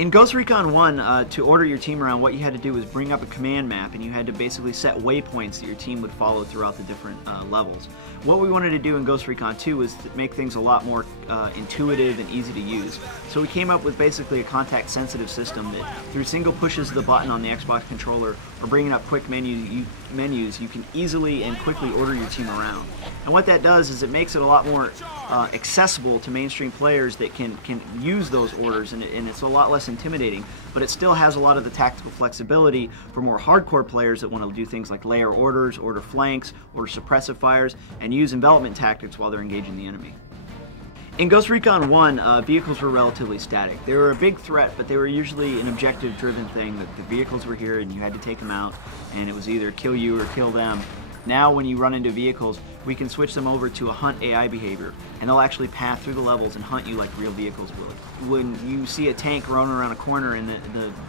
In Ghost Recon 1, to order your team around, what you had to do was bring up a command map, and you had to basically set waypoints that your team would follow throughout the different levels. What we wanted to do in Ghost Recon 2 was to make things a lot more intuitive and easy to use. So we came up with basically a contact-sensitive system that through single pushes of the button on the Xbox controller or bringing up quick menus, you can easily and quickly order your team around. And what that does is it makes it a lot more accessible to mainstream players that can use those orders, and it's a lot less intimidating, but it still has a lot of the tactical flexibility for more hardcore players that want to do things like layer orders, order flanks, order suppressive fires, and use envelopment tactics while they're engaging the enemy. In Ghost Recon 1, vehicles were relatively static. They were a big threat, but they were usually an objective-driven thing, that the vehicles were here and you had to take them out, and it was either kill you or kill them. Now when you run into vehicles, we can switch them over to a hunt AI behavior, and they'll actually path through the levels and hunt you like real vehicles would. When you see a tank running around a corner and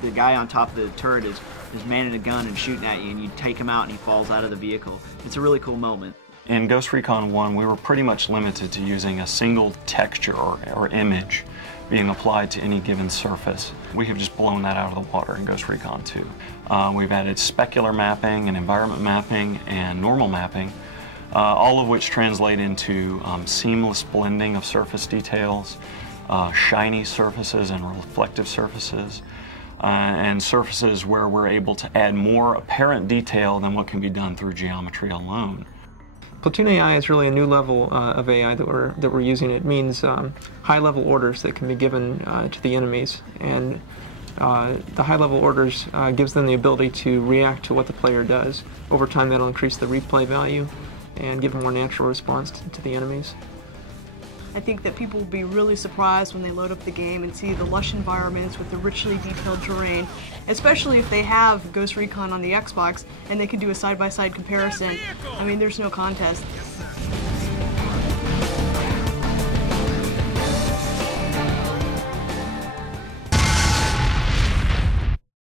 the guy on top of the turret is manning a gun and shooting at you, and you take him out and he falls out of the vehicle, it's a really cool moment. In Ghost Recon 1, we were pretty much limited to using a single texture or image being applied to any given surface. We have just blown that out of the water in Ghost Recon 2. We've added specular mapping and environment mapping and normal mapping, all of which translate into seamless blending of surface details, shiny surfaces and reflective surfaces, and surfaces where we're able to add more apparent detail than what can be done through geometry alone. Platoon AI is really a new level of AI that we're using. It means high-level orders that can be given to the enemies, and the high-level orders gives them the ability to react to what the player does. Over time, that'll increase the replay value and give a more natural response to the enemies. I think that people will be really surprised when they load up the game and see the lush environments with the richly detailed terrain, especially if they have Ghost Recon on the Xbox and they can do a side-by-side comparison. I mean, there's no contest.